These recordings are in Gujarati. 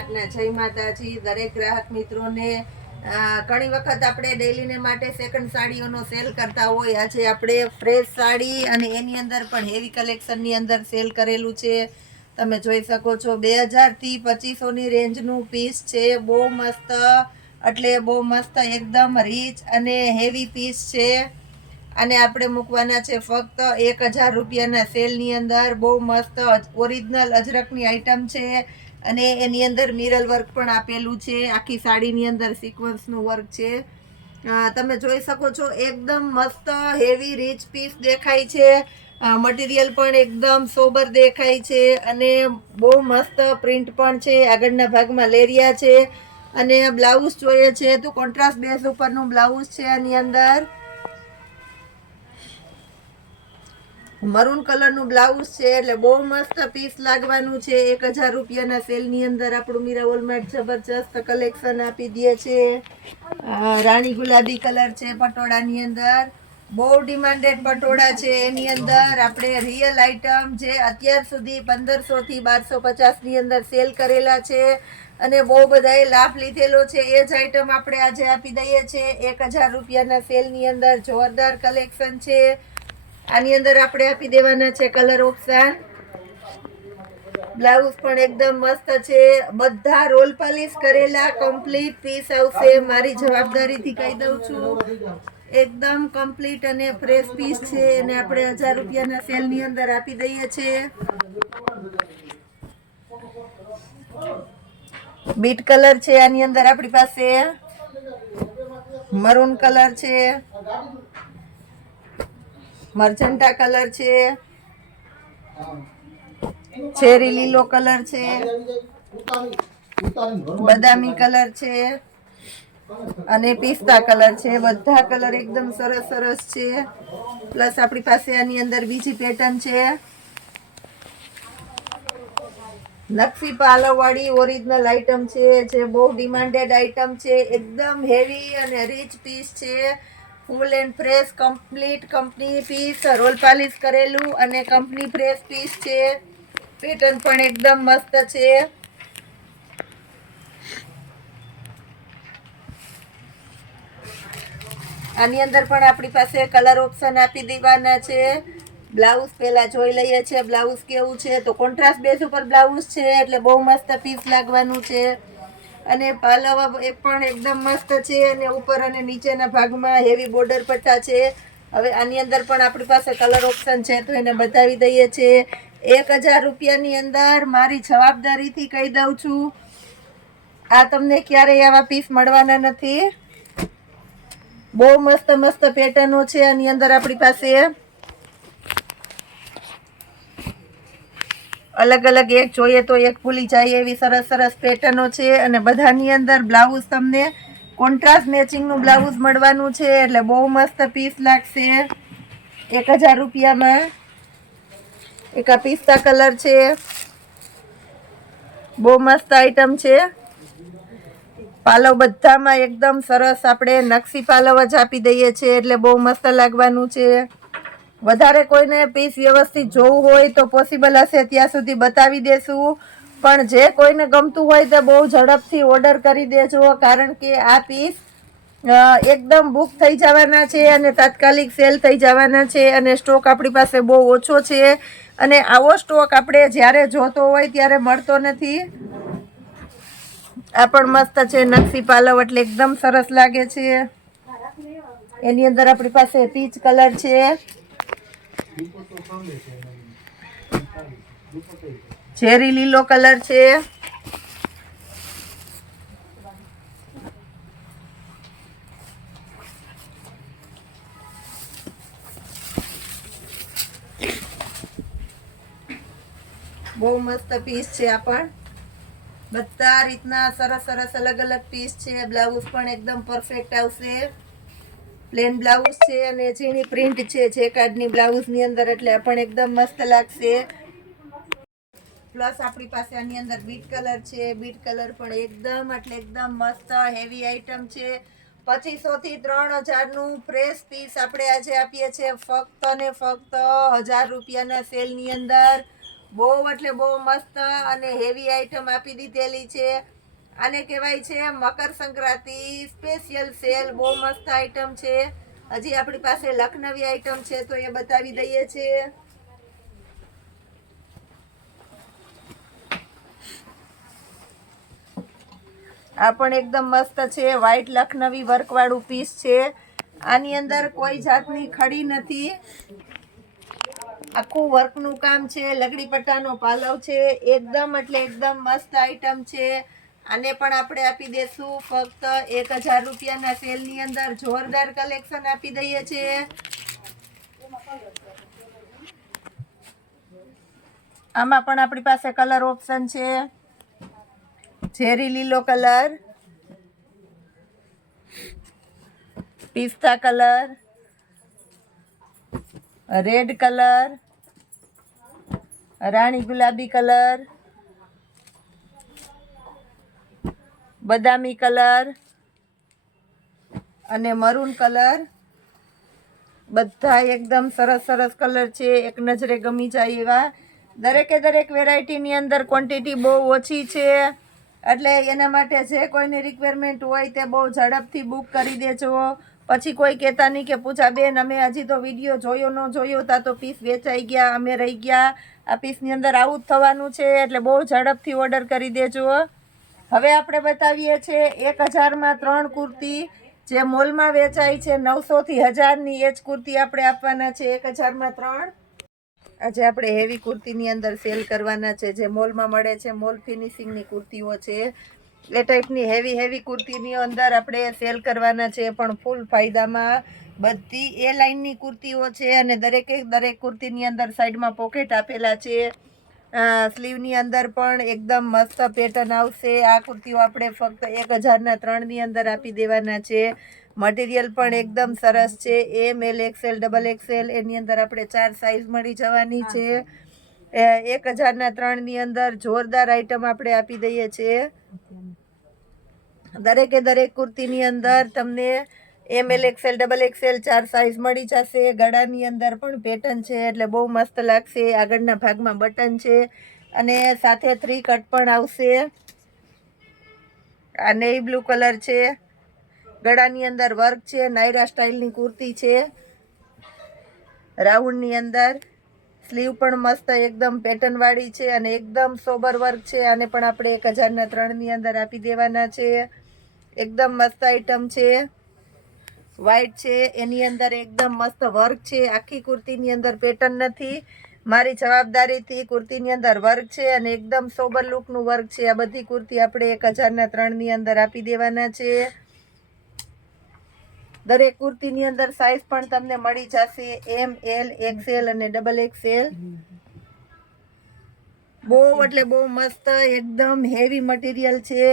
પ્રાર્થના, જય માતાજી દરેક ગ્રાહક મિત્રોને। ઘણી વખત આપણે ડેલીને માટે સેકન્ડ સાડીઓનો સેલ કરતા હોય, આજે આપણે ફ્રેશ સાડી અને એની અંદર પણ હેવી કલેક્શનની અંદર સેલ કરેલું છે। તમે જોઈ શકો છો 2000 થી 2500 ની રેન્જનું પીસ છે। બહુ મસ્ત, એટલે બહુ મસ્ત એકદમ રીચ અને હેવી પીસ છે અને આપણે મૂકવાના છે ફક્ત 1000 રૂપિયાના સેલની અંદર। બહુ મસ્ત ઓરિજિનલ અજરકની આઈટમ છે અને એની અંદર મિરર વર્ક પણ આપેલું છે। આખી સાડીની અંદર સિક્વન્સનું વર્ક છે। તમે જોઈ શકો છો એકદમ મસ્ત હેવી રીચ પીસ દેખાય છે। મટીરિયલ પણ એકદમ સોબર દેખાય છે અને બહુ મસ્ત પ્રિન્ટ પણ છે। આગળના ભાગમાં લેરિયા છે અને બ્લાઉઝ જોઈએ છે તો કોન્ટ્રાસ્ટ બેઝ ઉપરનું બ્લાઉઝ છે। આની અંદર મરૂન કલરનું બ્લાઉઝ છે, એટલે બહુ મસ્ત પીસ લાગવાનું છે। 1000 રૂપિયાના સેલની અંદર આપણું મીરા વોલમાર્ટ જબરજસ્ત કલેક્શન આપી દે છે। રાણી ગુલાબી કલર છે પટોળાની અંદર, બહુ ડિમાન્ડેડ પટોળા છે। એની અંદર આપણે રિયલ આઈટમ જે અત્યાર સુધી 1500 થી 1250 ની અંદર સેલ કરેલા છે અને બહુ બધાએ લાભ લીધેલો છે। એ જ આઈટમ આપણે આજે આપી દઈએ છીએ 1000 રૂપિયાના સેલની અંદર। જોરદાર કલેક્શન છે। આની અંદર આપણે આપી દેવાના છે કલર ઓપ્શન। બ્લાઉઝ પણ એકદમ મસ્ત છે, બધા રોલ પાલિશ કરેલા કમ્પ્લીટ પીસ આવશે। મારી જવાબદારીથી કહી દઉં છું, એકદમ કમ્પ્લીટ અને ફ્રેશ પીસ છે અને આપણે 1000 રૂપિયાના સેલની અંદર આપી દઈએ છીએ। બીટ કલર છે આની અંદર આપણી પાસે, મરૂન કલર છે, મર્જન્ટા કલર છે, ચેરી લીલો કલર છે, બદામી કલર છે અને પિસ્તા કલર છે। બધા કલર એકદમ સરસ સરસ છે। પ્લસ આપણી પાસે આની અંદર બીજી પેટર્ન છે નકશી પાલવ વાળી ઓરિજિનલ આઈટમ છે, જે બહુ ડિમાન્ડેડ આઈટમ છે। એકદમ હેવી અને રીચ પીસ છે, full and fresh complete company piece, roll polish કરેલું અને કંપની ફ્રેશ પીસ છે। પેટર્ન પણ એકદમ મસ્ત છે। આની અંદર પણ આપણી પાસે કલર ઓપ્શન આપી દેવાના છે। બ્લાઉઝ પહેલા જોઈ લઈએ છીએ બ્લાઉઝ કેવું છે, તો કોન્ટ્રાસ્ટ બેઝ ઉપર બ્લાઉઝ છે એટલે બહુ મસ્ત પીસ લાગવાનું છે અને પાલવ એ પણ એકદમ મસ્ત છે અને ઉપર અને નીચેના ભાગમાં હેવી બોર્ડર પટ્ટા છે। હવે આની અંદર પણ આપણી પાસે કલર ઓપ્શન છે તો એને બતાવી દઈએ છીએ। 1000 રૂપિયાની અંદર મારી જવાબદારીથી કહી દઉં છું, આ તમને ક્યારેય આવા પીસ મળવાના નથી। બહુ મસ્ત મસ્ત પેટર્નો છે આની અંદર આપણી પાસે, અલગ અલગ એક જોઈએ તો એક ભૂલી જાય એવી સરસ સરસ પેટર્નો છે અને બધાની અંદર બ્લાઉઝ તમને કોન્ટ્રાસ્ટ મેચિંગનું બ્લાઉઝ મળવાનું છે એટલે બહુ મસ્ત પીસ લાગશે 1000 રૂપિયામાં। એક આ પિસ્તા કલર છે, બહુ મસ્ત આઈટમ છે। પાલવ બધામાં એકદમ સરસ આપણે નકશી પાલવ જ આપી દઈએ છીએ એટલે બહુ મસ્ત લાગવાનું છે। વધારે કોઈને પીસ વ્યવસ્થિત જોવું હોય તો પોસિબલ હશે ત્યાં સુધી બતાવી દેશું, પણ જે કોઈને ગમતું હોય તે બહુ ઝડપથી ઓર્ડર કરી દેજો, કારણ કે આ પીસ એકદમ બુક થઈ જવાના છે અને તાત્કાલિક સેલ થઈ જવાના છે અને સ્ટોક આપણી પાસે બહુ ઓછો છે અને આવો સ્ટોક આપણે જ્યારે જોતો હોય ત્યારે મળતો નથી। આ પણ મસ્ત છે નકશી પાલવ, એટલે એકદમ સરસ લાગે છે। એની અંદર આપણી પાસે પીચ કલર છે, ચેરી લીલો કલર છે, બહુ મસ્ત પીસ છે। આ પણ બધા રીતના સરસ સરસ અલગ અલગ પીસ છે। બ્લાઉઝ પણ એકદમ પરફેક્ટ આવશે, પ્લેન બ્લાઉઝ છે અને જેની પ્રિન્ટ છે જે કાર્ડની બ્લાઉઝની અંદર, એટલે પણ એકદમ મસ્ત લાગશે। પ્લસ આપણી પાસે આની અંદર બીટ કલર છે, બીટ કલર પણ એકદમ એટલે એકદમ મસ્ત હેવી આઈટમ છે। 2500 થી 3000 નું ફ્રેશ પીસ આપણે આજે આપીએ છીએ ફક્ત ને ફક્ત 1000 રૂપિયાના સેલની અંદર। બહુ એટલે બહુ મસ્ત અને હેવી આઈટમ આપી દીધેલી છે. આને કહેવાય છે મકર સંક્રાંતિ સ્પેશિયલ સેલ. બહુ મસ્ત આઈટમ છે. હજી આપણી પાસે લખનવી આઈટમ છે તો એ બતાવી દઈએ છીએ. આ પણ એકદમ મસ્ત છે. વ્હાઈટ લખનવી વર્ક વાળું પીસ છે. આની અંદર કોઈ જાતની ખડી નથી. આખું વર્કનું કામ છે. લગડી પટ્ટાનો પાલવ છે. એકદમ એટલે એકદમ મસ્ત આઈટમ છે. આને પણ આપણે આપી દેશું ફક્ત 1000 રૂપિયાના સેલની અંદર. જોરદાર કલેક્શન આપી દઈએ છીએ. આમાં પણ આપણી પાસે કલર ઓપ્શન છે. ઝેરી લીલો કલર, પિસ્તા કલર, રેડ કલર, રાણી ગુલાબી કલર, બદામી કલર અને મરૂન કલર. બધા એકદમ સરસ સરસ કલર છે. એક નજરે ગમી જાય એવા. દરેકે દરેક વેરાયટીની અંદર ક્વોન્ટિટી બહુ ઓછી છે, એટલે એના માટે જે કોઈની રિક્વાયરમેન્ટ હોય તે બહુ ઝડપથી બુક કરી દેજો. પછી કોઈ કહેતા નહીં કે પૂછા બેન અમે હજી તો વિડીયો જોયો ન જોયો તા તો પીસ વેચાઈ ગયા, અમે રહી ગયા. આ પીસની અંદર આવું જ થવાનું છે, એટલે બહુ ઝડપથી ઓર્ડર કરી દેજો. હવે આપણે બતાવીએ છીએ 1000માં 3 કુર્તી. જે મોલમાં વેચાય છે 900 થી 1000ની એ જ કુર્તી આપણે આપવાના છે 1000માં 3. આજે આપણે હેવી કુર્તીની અંદર સેલ કરવાના છે. જે મોલમાં મળે છે, મોલ ફિનિશિંગની કુર્તીઓ છે, એ ટાઈપની હેવી કુર્તીની અંદર આપણે સેલ કરવાના છે. પણ ફૂલ ફાયદામાં બધી એ લાઇનની કુર્તીઓ છે. અને દરેક કુર્તીની અંદર સાઈડમાં પોકેટ આપેલા છે. સ્લીવની અંદર પણ એકદમ મસ્ત પેટર્ન આવશે. આ કુર્તીઓ આપણે ફક્ત 1000ના 3ની અંદર આપી દેવાના છે. મટીરિયલ પણ એકદમ સરસ છે. એમ, એલ, XL, XXL એની અંદર આપણે 4 સાઇઝ મળી જવાની છે. 1000ના 3ની અંદર જોરદાર આઈટમ આપણે આપી દઈએ છીએ. દરેક કુર્તીની અંદર તમને એમ, એલ, XL, XXL 4 સાઇઝ મળી જશે. ગળાની અંદર પણ પેટર્ન છે, એટલે બહુ મસ્ત લાગશે. આગળના ભાગમાં બટન છે અને સાથે 3 કટ પણ આવશે. આ નેવી બ્લુ કલર છે. ગળાની અંદર વર્ક છે. નાયરા સ્ટાઇલની કુર્તી છે. રાઉન્ડની અંદર સ્લીવ પણ મસ્ત એકદમ પેટર્ન વાળી છે અને એકદમ સોબર વર્ક છે. આને પણ આપણે 1000ના 3ની અંદર આપી દેવાના છે. એકદમ મસ્ત આઈટમ છે. વ્હાઈટ છે, એની અંદર એકદમ મસ્ત વર્ક છે. આખી કુર્તીની અંદર પેટર્ન નથી. મારી જવાબદારીથી કુર્તીની અંદર વર્ક છે અને એકદમ સોબર લુકનું વર્ક છે. આ બધી કુર્તી આપણે 1000ના 3ની અંદર આપી દેવાના છે. દરેક કુર્તીની અંદર સાઈઝ પણ તમને મળી જશે. એમ, એલ, XL અને XXL. બહુ એટલે બહુ મસ્ત એકદમ હેવી મટીરિયલ છે.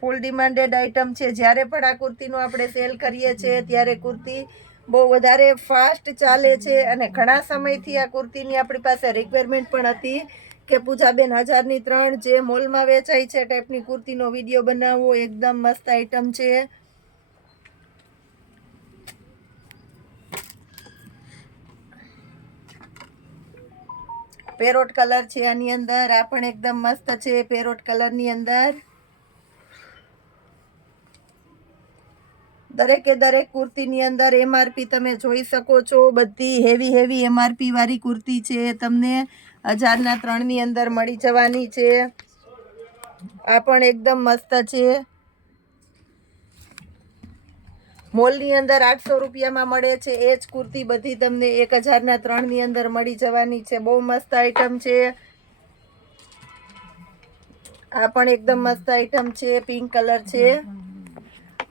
ફૂલ ડિમાન્ડેડ આઈટમ છે. જ્યારે પણ આ કુર્તીનું આપણે સેલ કરીએ છીએ ત્યારે કુર્તી બહુ વધારે ફાસ્ટ ચાલે છે. અને ઘણા સમયથી આ કુર્તીની આપણી પાસે રિક્વાયરમેન્ટ પણ હતી કે પૂજાબેન 1000ની 3 જે મોલમાં વેચાય છે ટાઈપની કુર્તીનો વિડીયો બનાવવો. એકદમ મસ્ત આઈટમ છે. પેરોટ કલર છે આની અંદર. આ પણ એકદમ મસ્ત છે પેરોટ કલરની અંદર. દરેક કુર્તીની અંદર MRP તમે જોઈ શકો છો. બધી હેવી MRP વાળી કુર્તી છે. તમને 1000ના 3ની અંદર મળી જવાની છે. આ પણ એકદમ મસ્ત છે. મોલની અંદર 800 રૂપિયામાં મળે છે એ જ કુર્તી બધી તમને 1000ના 3ની અંદર મળી જવાની છે. બહુ મસ્ત આઈટમ છે. આ પણ એકદમ મસ્ત આઈટમ છે. પિંક કલર છે.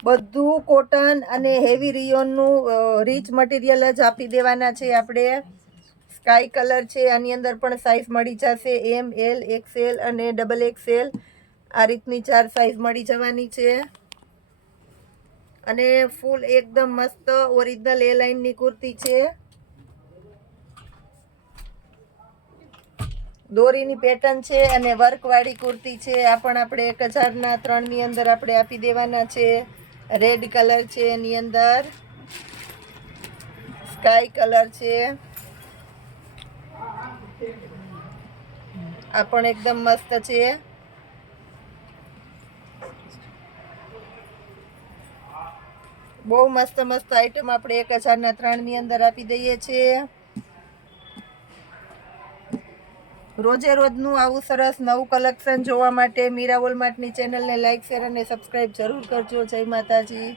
બધું કોટન અને હેવી રિયોનનું રીચ મટીરિયલ જ આપી દેવાના છે આપણે. સ્કાય કલર છે. આની અંદર પણ સાઈઝ મળી જશે. એમ, એલ, XL અને XXL. આ રીતની 4 સાઈઝ મળી જવાની છે. અને ફૂલ એકદમ મસ્ત ઓરિજિનલ એ લાઇનની કુર્તી છે. દોરીની પેટર્ન છે અને વર્કવાળી કુર્તી છે. આ પણ આપણે 1000ના 3ની અંદર આપણે આપી દેવાના છે. રેડ કલર છે, એની અંદર સ્કાય કલર છે. આ પણ એકદમ મસ્ત છે. બહુ મસ્ત મસ્ત આઈટમ આપણે 1003 ની અંદર આપી દઈએ છીએ. રોજે રોજનું આવું સરસ નવું કલેક્શન જોવા માટે મીરા વોલમાર્ટની ચેનલને લાઈક શેર અને સબસ્ક્રાઇબ જરૂર કરજો. જય માતાજી.